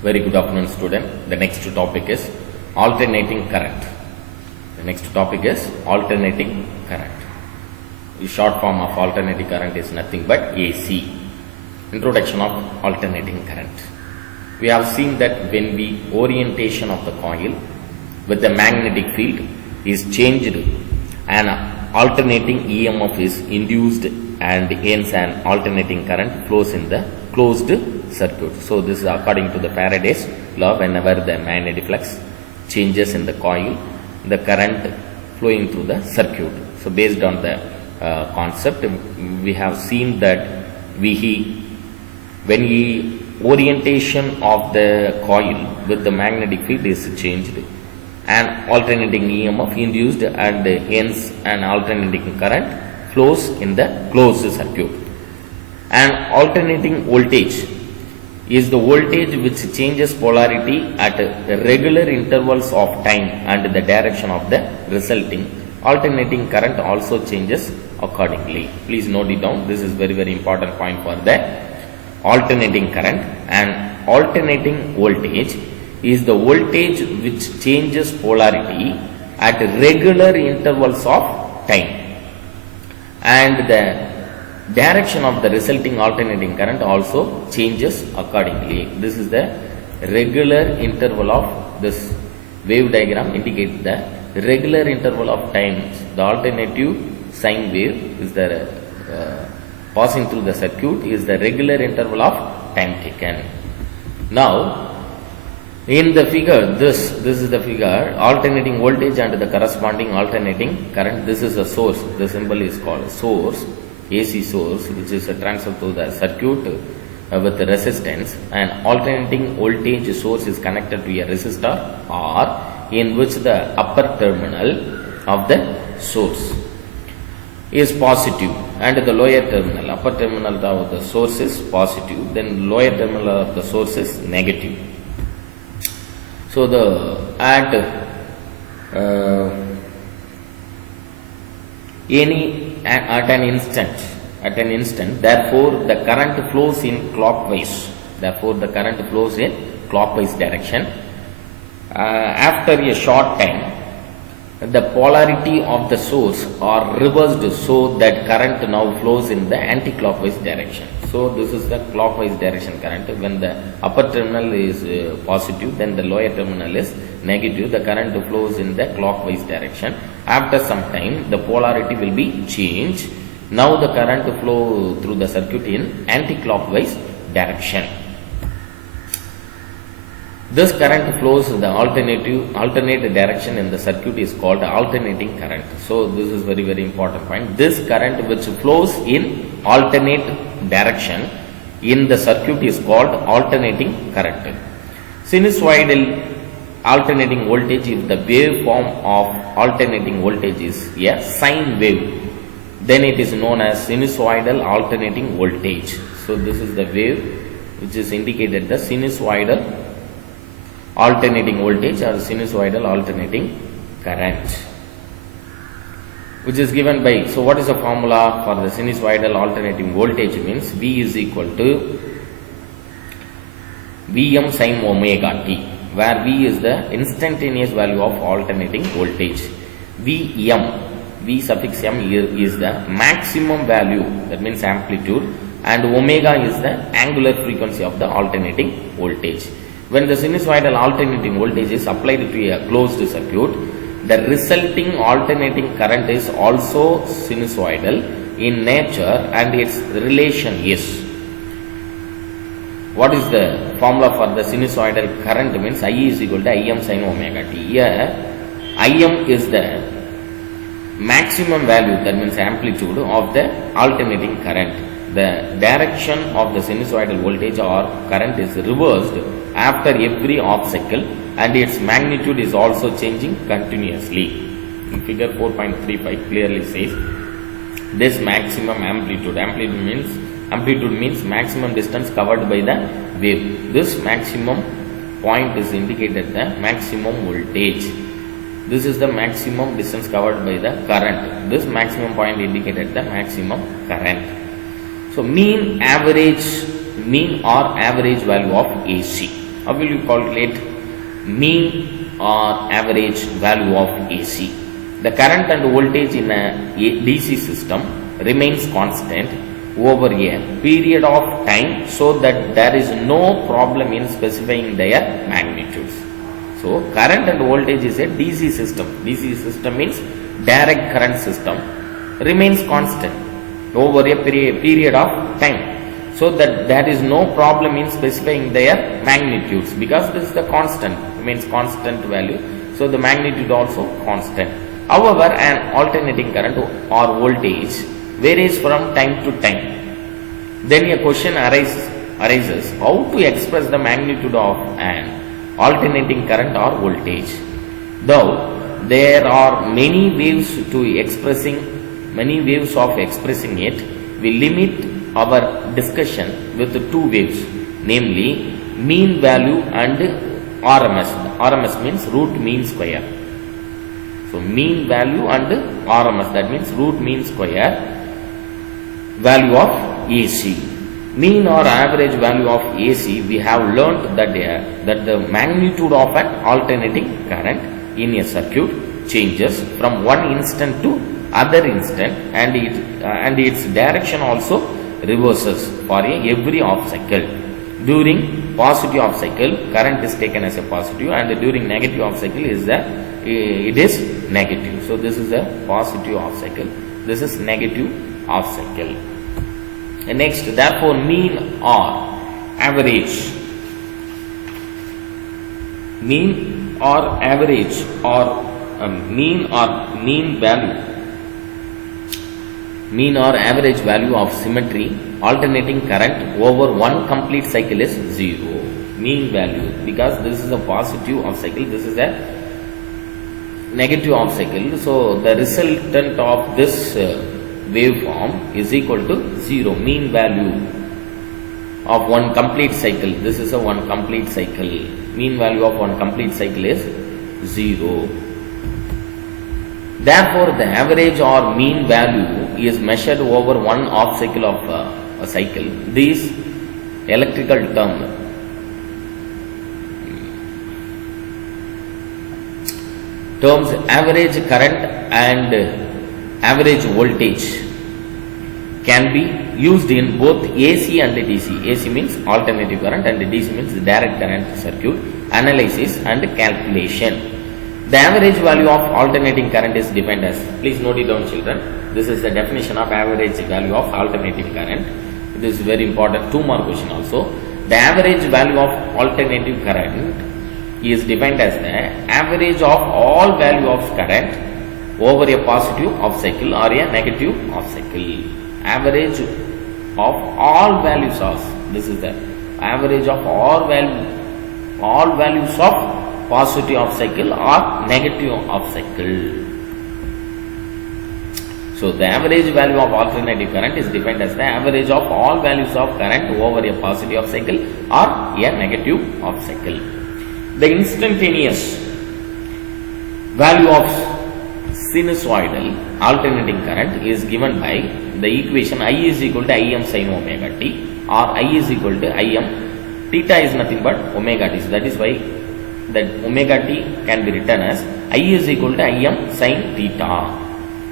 Very good afternoon, student. The next topic is alternating current. The next topic is alternating current. The short form of alternating current is nothing but AC. Introduction of alternating current. We have seen that when the orientation of the coil with the magnetic field is changed, an alternating EMF is induced and hence an alternating current flows in the closed circuit. So this is according to the Faraday's law. Whenever the magnetic flux changes in the coil, the current flowing through the circuit. So based on the concept, we have seen that when the orientation of the coil with the magnetic field is changed, an alternating EMF induced and hence an alternating current flows in the closed circuit. An alternating voltage is the voltage which changes polarity at regular intervals of time and the direction of the resulting alternating current also changes accordingly. Please note it down. This is very important point for the alternating current. And alternating voltage is the voltage which changes polarity at regular intervals of time and the direction of the resulting alternating current also changes accordingly. This is the regular interval of this wave diagram indicates the regular interval of time. The alternative sine wave is the passing through the circuit is the regular interval of time taken. Now in the figure, this is the figure, alternating voltage and the corresponding alternating current. This is a source. The symbol is called source, AC source, which is a transfer to the circuit with the resistance. And alternating voltage source is connected to a resistor R, in which the upper terminal of the source is positive and the lower terminal, upper terminal of the source is positive, then lower terminal of the source is negative. So at an instant, therefore the current flows in clockwise. Therefore the current flows in clockwise direction. After a short time, the polarity of the source are reversed so that current now flows in the anti-clockwise direction. So this is the clockwise direction current. When the upper terminal is positive, then the lower terminal is negative. The current flows in the clockwise direction. After some time, the polarity will be changed. Now the current flow through the circuit in anti-clockwise direction. This current flows in the alternate direction in the circuit is called alternating current. So this is very important point. This current which flows in alternate direction in the circuit is called alternating current. Sinusoidal alternating voltage, if the waveform of alternating voltage is a sine wave, then it is known as sinusoidal alternating voltage. So this is the wave which is indicated the sinusoidal alternating voltage or sinusoidal alternating current, which is given by, so what is the formula for the sinusoidal alternating voltage? Means V is equal to Vm sin omega t, where V is the instantaneous value of alternating voltage. Vm, V suffix m is the maximum value, that means amplitude, and omega is the angular frequency of the alternating voltage. When the sinusoidal alternating voltage is applied to a closed circuit, the resulting alternating current is also sinusoidal in nature and its relation is. What is the formula for the sinusoidal current? Means I is equal to Im sin omega t. Here Im is the maximum value, that means amplitude of the alternating current. The direction of the sinusoidal voltage or current is reversed after every half cycle and its magnitude is also changing continuously. In figure 4.35 clearly says this maximum amplitude means maximum distance covered by the wave. This maximum point is indicated the maximum voltage. This is the maximum distance covered by the current. This maximum point indicated the maximum current. So mean or average value of AC How will you calculate mean or average value of AC? The current and voltage in a DC system remains constant over a period of time so that there is no problem in specifying their magnitudes. So, current and voltage is a DC system. DC system means direct current system remains constant over a period of time. So that there is no problem in specifying their magnitudes because this is the constant, means constant value. So the magnitude also constant. However, an alternating current or voltage varies from time to time. Then a question arises how to express the magnitude of an alternating current or voltage. Though there are many ways of expressing it, we limit our discussion with two waves, namely mean value and RMS. RMS means root mean square. So mean value and RMS, that means root mean square value of AC. Mean or average value of AC, we have learnt that the magnitude of an alternating current in a circuit changes from one instant to other instant, and its direction also reverses for every half cycle. During positive half cycle, current is taken as a positive, and during negative half cycle it is negative. So this is a positive half cycle. This is negative half cycle. And next, therefore, mean or average, mean or average or mean or average value of symmetry alternating current over one complete cycle is 0. Mean value, because this is a positive half cycle, this is a negative half cycle. So the resultant of this waveform is equal to 0. Mean value of one complete cycle, this is a one complete cycle. Mean value of one complete cycle is 0. Therefore, the average or mean value is measured over one half cycle of a cycle. These electrical terms average current and average voltage can be used in both AC and DC. AC means alternative current and DC means direct current circuit analysis and calculation. The average value of alternating current is defined as, please note it down children, this is the definition of average value of alternating current. It is very important, 2 more question also. The average value of alternative current is defined as the average of all value of current over a positive half cycle or a negative half cycle. Average of all values of, this is the average of all values of positive half cycle or negative half cycle. So the average value of alternating current is defined as the average of all values of current over a positive half cycle or a negative half cycle. The instantaneous value of sinusoidal alternating current is given by the equation I is equal to Im sin omega t, or I is equal to Im, theta is nothing but omega t. So that is why that omega t can be written as I is equal to Im sin theta,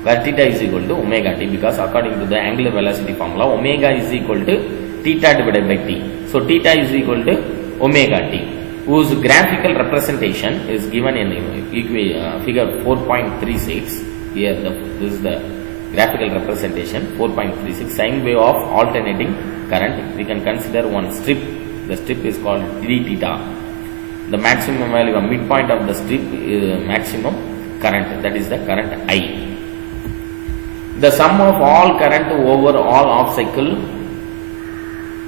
where theta is equal to omega t, because according to the angular velocity formula, omega is equal to theta divided by t. So theta is equal to omega t, whose graphical representation is given in figure 4.36. Here this is the graphical representation 4.36, sine wave of alternating current. We can consider one strip. The strip is called d theta. The maximum value of midpoint of the strip is maximum current, that is the current I. The sum of all current over all half cycle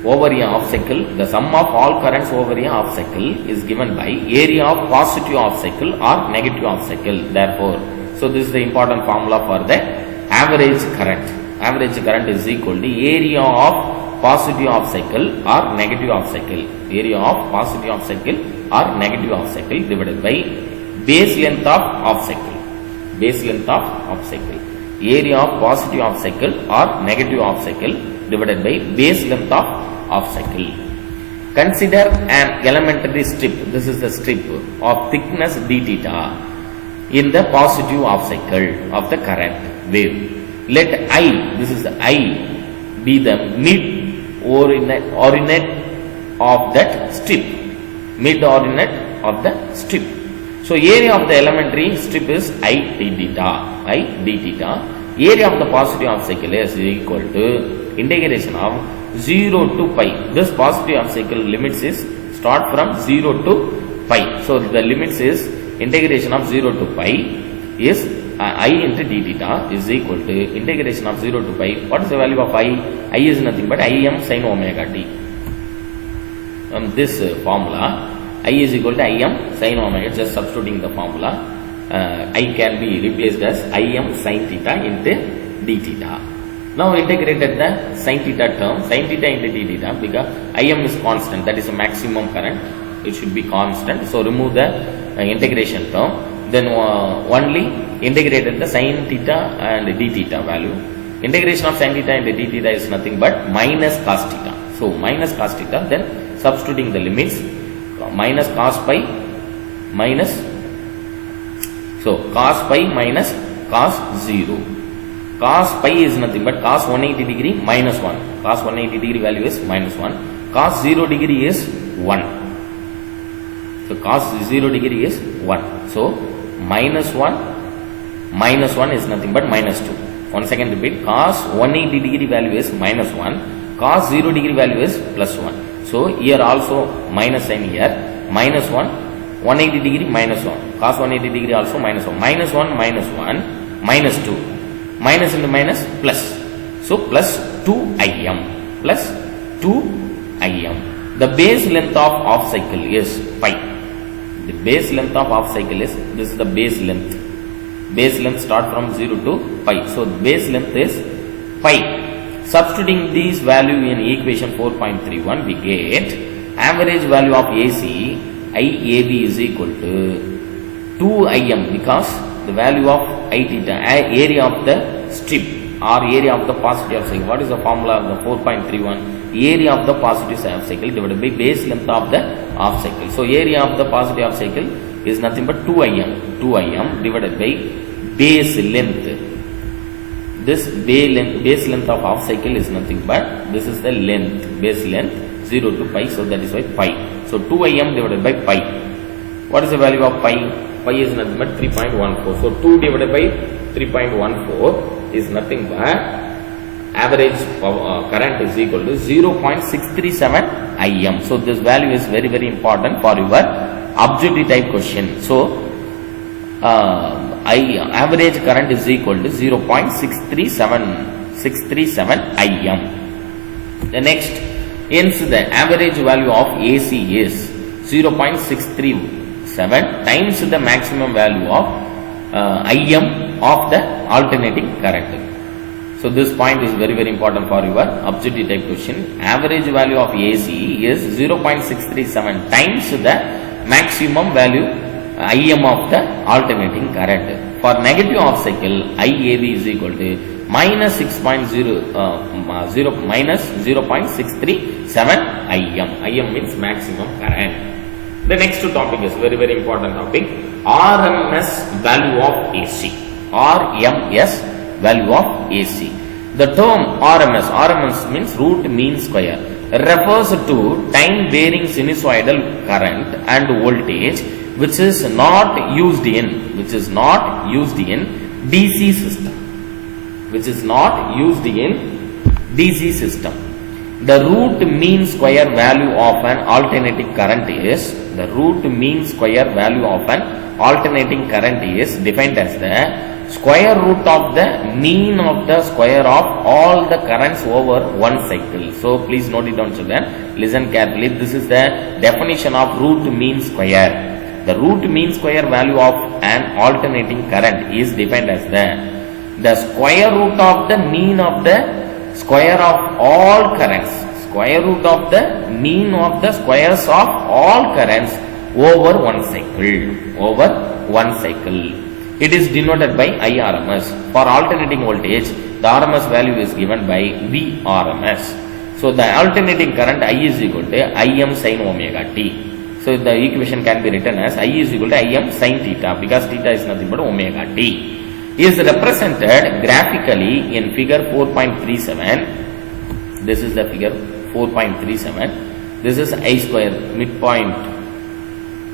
over a half cycle, the sum of all currents over a half cycle is given by area of positive half cycle or negative half cycle. Therefore, so this is the important formula for the average current. Average current is equal to area of positive half cycle or negative half cycle. Area of positive half cycle or negative half cycle divided by base length of half cycle. Base length of half cycle. Area of positive half cycle or negative half cycle divided by base length of half cycle. Consider an elementary strip, this is the strip of thickness d theta in the positive half cycle of the current wave. Let I, this is the I, be the mid ordinate of that strip, mid ordinate of the strip. So area of the elementary strip is I d theta, I d theta. Area of the positive half cycle is equal to integration of 0 to pi. This positive half cycle limits is start from 0 to pi. So the limits is integration of 0 to pi is I into d theta is equal to integration of 0 to pi. What is the value of I? I is nothing but Im sin omega t. This formula I is equal to Im sin omega, just substituting the formula. I can be replaced as Im sin theta into d theta. Now integrated the sin theta term, sin theta into d theta, because Im is constant, that is a maximum current, it should be constant. So remove the integration term, then only integrated the sin theta and d theta value. Integration of sin theta into d theta is nothing but minus cos theta. So minus cos theta, then substituting the limits, minus cos pi minus, so cos pi minus cos 0. Cos pi is nothing but cos 180 degree minus 1. Cos 180 degree value is minus 1. Cos 0 degree is 1. So cos 0 degree is 1. So minus 1 is nothing but minus 2. Once again repeat, cos 180 degree value is minus 1. Cos 0 degree value is plus 1. So here also minus sign here, minus 1, 180 degree minus 1. Cos 180 degree also minus 1. Minus 1, minus 2. Minus into minus plus. So plus 2Im. Plus 2Im. The base length of half cycle is pi. The base length of half cycle is, this is the base length. Base length start from 0 to pi. So base length is pi. Substituting these value in equation 4.31, we get average value of AC, IAB is equal to 2Im, because the value of I theta, area of the strip or area of the positive half cycle. What is the formula of the 4.31? Area of the positive half cycle divided by base length of the half cycle. So area of the positive half cycle is nothing but 2Im. 2Im divided by base length. This base length of half cycle is nothing but, this is the length, base length 0 to pi, so that is why pi. So 2Im divided by pi. What is the value of pi? Pi is nothing but 3.14. So 2 divided by 3.14 is nothing but average current is equal to 0.637 Im. So this value is very, very important for your objective type question. So average current is equal to 0.637 Im. The next, hence the average value of AC is 0.637 times the maximum value of Im of the alternating current. So this point is very, very important for your objective type question. Average value of AC is 0.637 times the maximum value Im of the alternating current. For negative half cycle, IAB is equal to minus 0.637 Im. Im means maximum current. The next topic is very, very important topic. RMS value of AC. RMS value of AC. The term RMS means root mean square, refers to time varying sinusoidal current and voltage which is not used in DC system. The root mean square value of an alternating current is defined as the square root of the mean of the square of all the currents over one cycle. So please note it down, children. Listen carefully. This is the definition of root mean square. The root mean square value of an alternating current is defined as the square root of the mean of the square of all currents. Square root of the mean of the squares of all currents over one cycle. It is denoted by IRMS. For alternating voltage, the RMS value is given by VRMS. So the alternating current I is equal to Im sin omega t. So the equation can be written as I is equal to Im sin theta, because theta is nothing but omega t. Is represented graphically in figure 4.37. This is the figure 4.37. This is I square,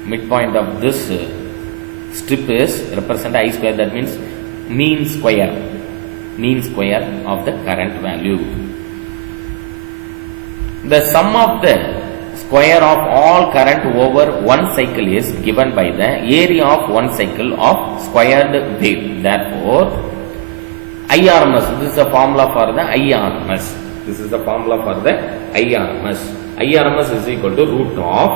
midpoint of this strip is represent I square, that means mean square of the current value. The sum of the square of all current over one cycle is given by the area of one cycle of squared wave. Therefore, IRMS, this is the formula for the IRMS. This is the formula for the IRMS. IRMS is equal to root of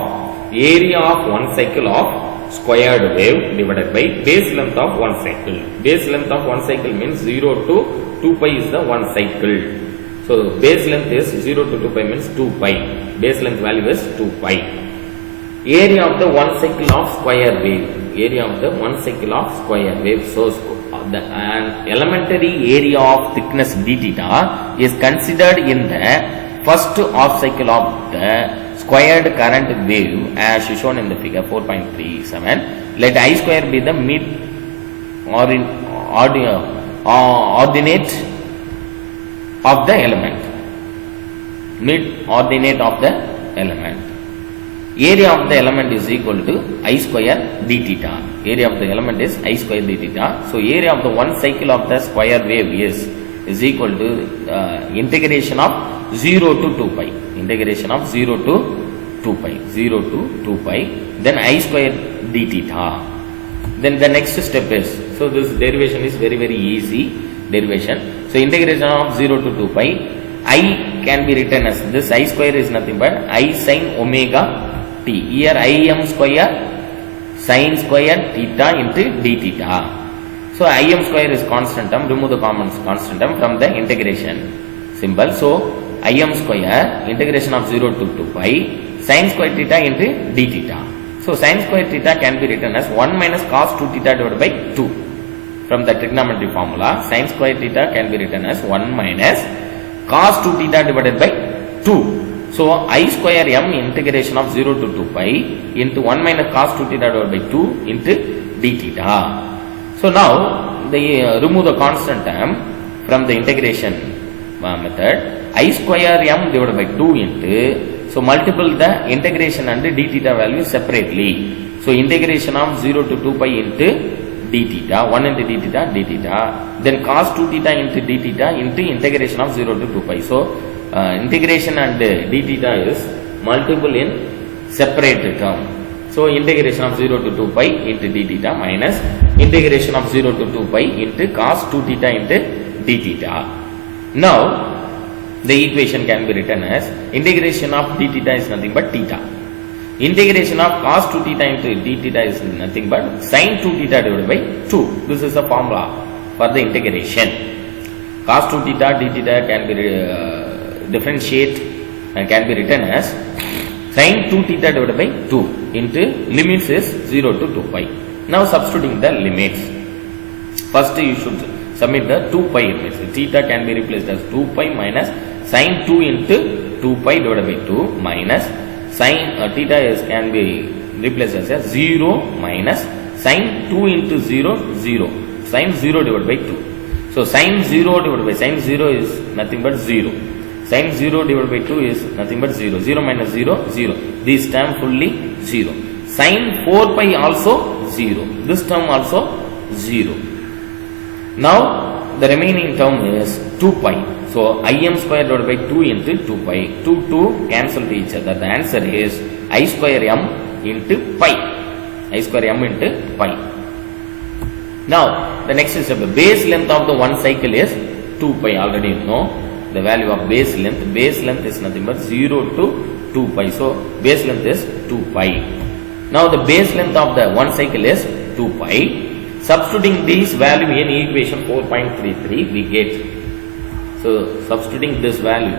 area of one cycle of squared wave divided by base length of one cycle. Base length of one cycle means 0 to 2 pi is the one cycle. So base length is 0 to 2 pi means 2 pi. Base length value is 2 pi. Area of the one cycle of square wave. Area of the one cycle of square wave. So the elementary area of thickness d theta is considered in the first half cycle of the squared current wave as shown in the figure 4.37. Let I square be the mid ordinate of the element. Mid ordinate of the element. Area of the element is equal to I square d theta. Area of the element is I square d theta. So area of the one cycle of the square wave is equal to integration of 0 to 2 pi. Integration of 0 to 2 pi. 0 to 2 pi. Then I square d theta. Then the next step is, so this derivation is very easy derivation. So integration of 0 to 2 pi. I can be written as this I square is nothing but I sin omega t. Here I m square sin square theta into d theta. So I m square is constant term. Remove the common constant term from the integration symbol. So I m square integration of 0 to 2 pi sin square theta into d theta. So sin square theta can be written as 1 minus cos 2 theta divided by 2. From the trigonometry formula, sin square theta can be written as 1 minus cos 2 theta divided by 2. So I square m integration of 0 to 2 pi into 1 minus cos 2 theta divided by 2 into d theta. So now remove the constant term from the integration method. I square m divided by 2 into, so multiple the integration and d theta value separately. So integration of 0 to 2 pi into d theta, 1 into d theta, d theta, then cos 2 theta into d theta into integration of 0 to 2 pi. So integration and d theta is multiple in separate term. So integration of 0 to 2 pi into d theta minus integration of 0 to 2 pi into cos 2 theta into d theta. Now the equation can be written as integration of d theta is nothing but theta. Integration of cos 2 theta into d theta is nothing but sin 2 theta divided by 2. This is the formula for the integration. Cos 2 theta d theta can be differentiate and can be written as sin 2 theta divided by 2 into limits is 0 to 2 pi. Now substituting the limits. First you should submit the 2 pi limits. Theta can be replaced as 2 pi minus sin 2 into 2 pi divided by 2 minus sin theta can be replaced as 0 minus sin 2 into 0, 0. Sin 0 divided by 2. So sin 0 divided by sin 0 is nothing but 0. Sin 0 divided by 2 is nothing but 0. 0 minus 0, 0. This term fully 0. Sin 4 pi also 0. This term also 0. Now the remaining term is 2 pi. So Im square divided by 2 into 2 pi. 2 cancel to each other. The answer is I square m into pi. I square m into pi. Now the next is the base length of the one cycle is 2 pi. Already you know the value of base length. Base length is nothing but 0 to 2 pi. So base length is 2 pi. Now the base length of the one cycle is 2 pi. Substituting this value in equation 4.33 we get. So substituting this value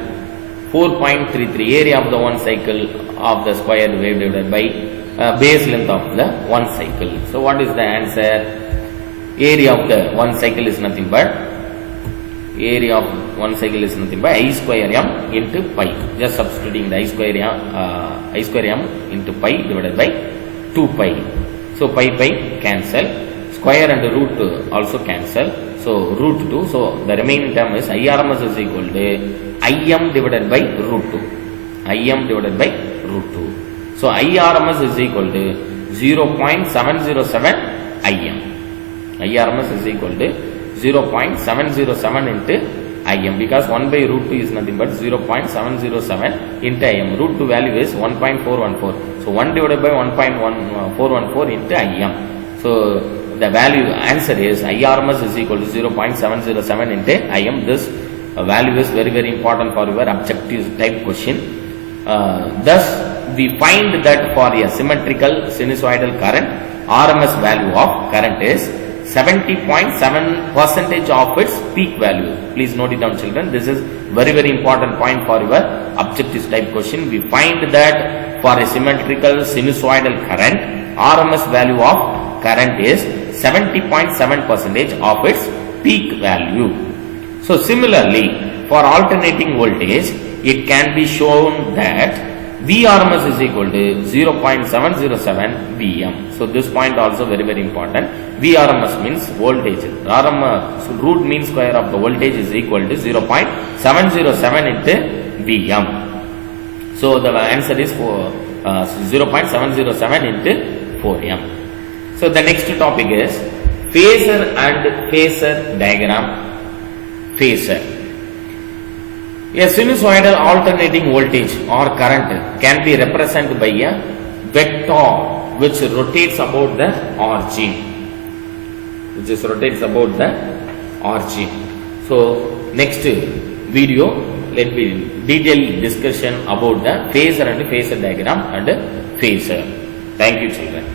4.33 area of the one cycle of the square wave divided by base length of the one cycle. So what is the answer? Area of the one cycle is nothing but area of one cycle is nothing but I square m into pi. Just substituting the I square m into pi divided by 2 pi. So pi cancel. Square and root also cancel. So root 2. So the remaining term is IRMS is equal to Im divided by root 2. Im divided by root 2. So IRMS is equal to 0.707 Im. IRMS is equal to 0.707 into Im, because 1 by root 2 is nothing but 0.707 into Im. Root 2 value is 1.414. So 1 divided by 1.414 into Im. So the value answer is IRMS is equal to 0.707 into Im. This value is very, very important for your objective type question. Thus, we find that for a symmetrical sinusoidal current, RMS value of current is 70.7% of its peak value. Please note it down, children. This is very, very important point for your objective type question. We find that for a symmetrical sinusoidal current, RMS value of current is 70.7% of its peak value. So similarly, for alternating voltage, it can be shown that VRMS is equal to 0.707 Vm. So this point also very, very important. VRMS means voltage. RMS, so root mean square of the voltage is equal to 0.707 into Vm. So the answer is 0.707 into 4m. So the next topic is phasor and phasor diagram. Phasor. A sinusoidal alternating voltage or current can be represented by a vector which rotates about the origin. So next video, let me detailed discussion about the phasor and phasor diagram and phasor. Thank you, children.